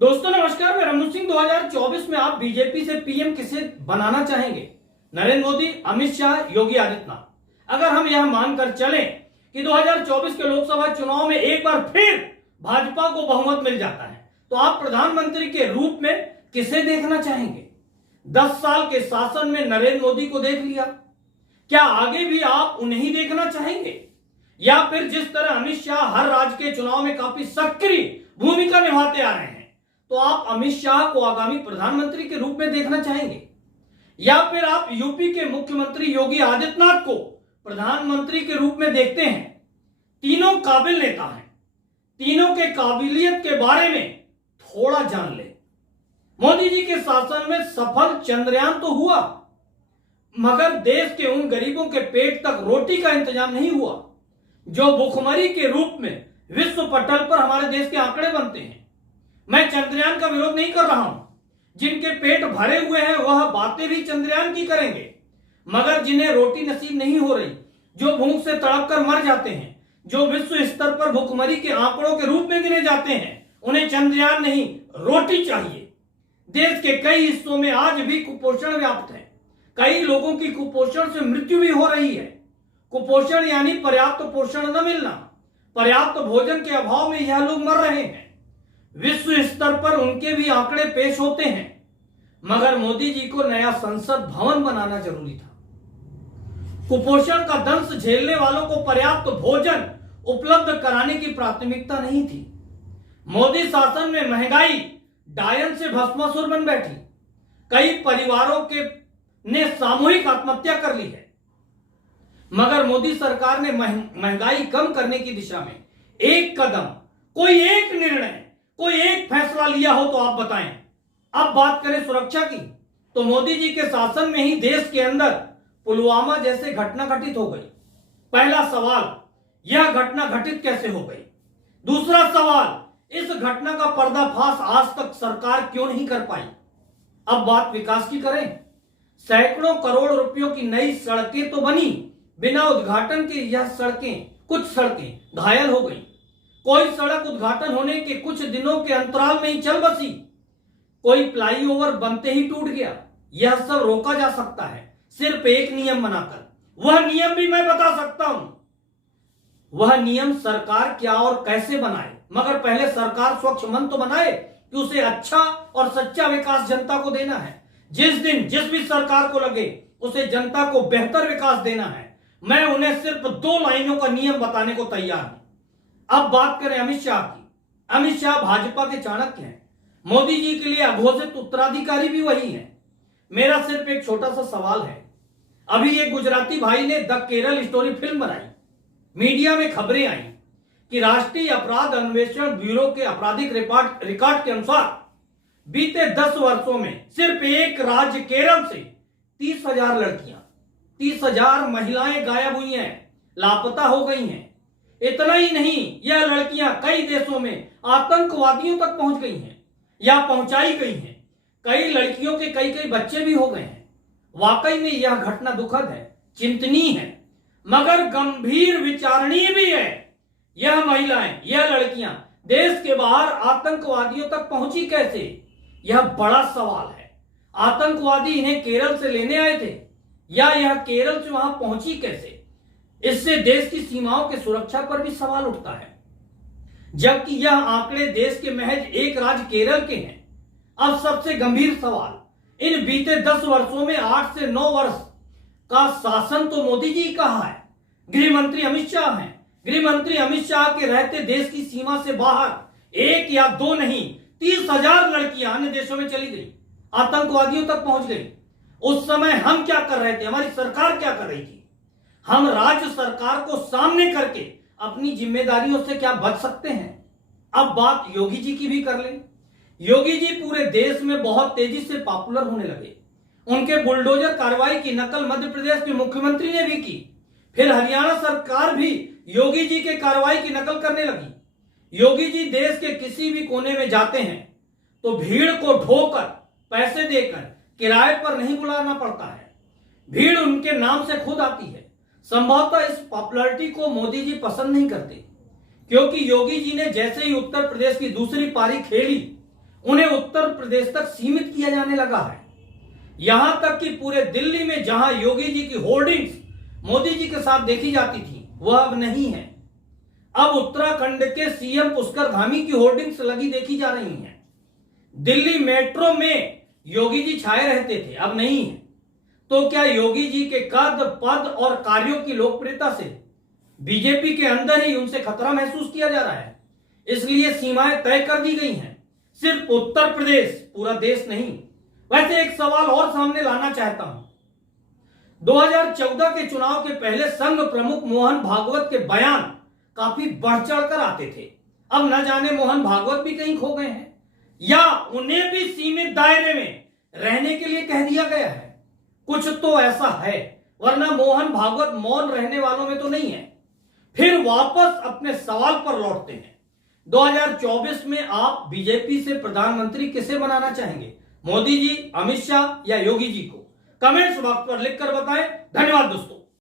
दोस्तों नमस्कार, मैं रमनू सिंह। 2024 में आप बीजेपी से पीएम किसे बनाना चाहेंगे? नरेंद्र मोदी, अमित शाह, योगी आदित्यनाथ? अगर हम यह मानकर चलें कि 2024 के लोकसभा चुनाव में एक बार फिर भाजपा को बहुमत मिल जाता है, तो आप प्रधानमंत्री के रूप में किसे देखना चाहेंगे? 10 साल के शासन में नरेंद्र मोदी को देख लिया, क्या आगे भी आप उन्हें देखना चाहेंगे? या फिर जिस तरह अमित शाह हर राज्य के चुनाव में काफी सक्रिय भूमिका निभाते आ रहे हैं, तो आप अमित शाह को आगामी प्रधानमंत्री के रूप में देखना चाहेंगे? या फिर आप यूपी के मुख्यमंत्री योगी आदित्यनाथ को प्रधानमंत्री के रूप में देखते हैं? तीनों काबिल नेता हैं, तीनों के काबिलियत के बारे में थोड़ा जान ले। मोदी जी के शासन में सफल चंद्रयान तो हुआ, मगर देश के उन गरीबों के पेट तक रोटी का इंतजाम नहीं हुआ जो भुखमरी के रूप में विश्व पटल पर हमारे देश के आंकड़े बनते हैं। मैं चंद्रयान का विरोध नहीं कर रहा हूं, जिनके पेट भरे हुए हैं वह बातें भी चंद्रयान की करेंगे, मगर जिन्हें रोटी नसीब नहीं हो रही, जो भूख से तड़प कर मर जाते हैं, जो विश्व स्तर पर भुखमरी के आंकड़ों के रूप में गिने जाते हैं, उन्हें चंद्रयान नहीं रोटी चाहिए। देश के कई हिस्सों में आज भी कुपोषण व्याप्त है, कई लोगों की कुपोषण से मृत्यु भी हो रही है। कुपोषण यानी पर्याप्त पोषण न मिलना, पर्याप्त भोजन के अभाव में यह लोग मर रहे हैं। विश्व स्तर पर उनके भी आंकड़े पेश होते हैं, मगर मोदी जी को नया संसद भवन बनाना जरूरी था। कुपोषण का दंश झेलने वालों को पर्याप्त भोजन उपलब्ध कराने की प्राथमिकता नहीं थी। मोदी शासन में महंगाई डायन से भस्मासुर बन बैठी, कई परिवारों के ने सामूहिक आत्महत्या कर ली है, मगर मोदी सरकार ने महंगाई कम करने की दिशा में एक कदम, कोई एक निर्णय, कोई एक फैसला लिया हो तो आप बताएं। अब बात करें सुरक्षा की, तो मोदी जी के शासन में ही देश के अंदर पुलवामा जैसे घटना घटित हो गई। पहला सवाल, यह घटना घटित कैसे हो गई? दूसरा सवाल, इस घटना का पर्दाफाश आज तक सरकार क्यों नहीं कर पाई? अब बात विकास की करें, सैकड़ों करोड़ रुपयों की नई सड़कें तो बनी, बिना उद्घाटन के यह सड़कें, कुछ सड़कें घायल हो गई। कोई सड़क उद्घाटन होने के कुछ दिनों के अंतराल में ही चल बसी, कोई फ्लाईओवर बनते ही टूट गया। यह सब रोका जा सकता है सिर्फ एक नियम बनाकर। वह नियम भी मैं बता सकता हूं, वह नियम सरकार क्या और कैसे बनाए, मगर पहले सरकार स्वच्छ मन तो बनाए कि उसे अच्छा और सच्चा विकास जनता को देना है। जिस दिन जिस भी सरकार को लगे उसे जनता को बेहतर विकास देना है, मैं उन्हें सिर्फ 2 लाइनों का नियम बताने को तैयार हूं। अब बात करें अमित शाह की। अमित शाह भाजपा के चाणक्य हैं, मोदी जी के लिए अघोषित उत्तराधिकारी भी वही हैं। मेरा सिर्फ एक छोटा सा सवाल है, अभी एक गुजराती भाई ने द केरल स्टोरी फिल्म बनाई, मीडिया में खबरें आई कि राष्ट्रीय अपराध अन्वेषण ब्यूरो के आपराधिक रिकॉर्ड के अनुसार बीते 10 वर्षों में सिर्फ एक राज्य केरल से 30,000 लड़कियां, 30,000 महिलाएं गायब हुई हैं, लापता हो गई हैं। इतना ही नहीं, यह लड़कियां कई देशों में आतंकवादियों तक पहुंच गई हैं या पहुंचाई गई हैं। कई लड़कियों के कई बच्चे भी हो गए हैं। वाकई में यह घटना दुखद है, चिंतनीय है, मगर गंभीर विचारणीय भी है। यह महिलाएं, यह लड़कियां देश के बाहर आतंकवादियों तक पहुंची कैसे? यह बड़ा सवाल है। आतंकवादी इन्हें केरल से लेने आए थे या यह केरल से वहां पहुंची कैसे? इससे देश की सीमाओं की सुरक्षा पर भी सवाल उठता है, जबकि यह आंकड़े देश के महज एक राज्य केरल के हैं। अब सबसे गंभीर सवाल, इन बीते 10 वर्षों में 8 से 9 वर्ष का शासन तो मोदी जी का है, गृह मंत्री अमित शाह हैं। गृह मंत्री अमित शाह के रहते देश की सीमा से बाहर 1 या 2 नहीं, 30,000 लड़कियां अन्य देशों में चली गई, आतंकवादियों तक पहुंच गई। उस समय हम क्या कर रहे थे, हमारी सरकार क्या कर रही थी? हम राज्य सरकार को सामने करके अपनी जिम्मेदारियों से क्या बच सकते हैं? अब बात योगी जी की भी कर लें। योगी जी पूरे देश में बहुत तेजी से पॉपुलर होने लगे। उनके बुलडोजर कार्रवाई की नकल मध्य प्रदेश के मुख्यमंत्री ने भी की, फिर हरियाणा सरकार भी योगी जी के कार्रवाई की नकल करने लगी। योगी जी देश के किसी भी कोने में जाते हैं तो भीड़ को ढोकर, पैसे देकर, किराए पर नहीं बुलाना पड़ता है, भीड़ उनके नाम से खुद आती है। संभवतः इस पॉपुलैरिटी को मोदी जी पसंद नहीं करते, क्योंकि योगी जी ने जैसे ही उत्तर प्रदेश की दूसरी पारी खेली, उन्हें उत्तर प्रदेश तक सीमित किया जाने लगा है। यहां तक कि पूरे दिल्ली में जहां योगी जी की होर्डिंग्स मोदी जी के साथ देखी जाती थी वह अब नहीं है। अब उत्तराखंड के सीएम पुष्कर धामी की होर्डिंग्स लगी देखी जा रही हैं। दिल्ली मेट्रो में योगी जी छाए रहते थे, अब नहीं है। तो क्या योगी जी के कद, पद और कार्यों की लोकप्रियता से बीजेपी के अंदर ही उनसे खतरा महसूस किया जा रहा है? इसलिए सीमाएं तय कर दी गई हैं, सिर्फ उत्तर प्रदेश, पूरा देश नहीं। वैसे एक सवाल और सामने लाना चाहता हूं। 2014 के चुनाव के पहले संघ प्रमुख मोहन भागवत के बयान काफी बढ़ चढ़कर आते थे। अब न जाने मोहन भागवत भी कहीं खो गए हैं या उन्हें भी सीमित दायरे में रहने के लिए कह दिया गया है। कुछ तो ऐसा है, वरना मोहन भागवत मौन रहने वालों में तो नहीं है। फिर वापस अपने सवाल पर लौटते हैं। 2024 में आप बीजेपी से प्रधानमंत्री किसे बनाना चाहेंगे? मोदी जी, अमित शाह या योगी जी को? कमेंट्स बॉक्स पर लिखकर बताएं। धन्यवाद दोस्तों।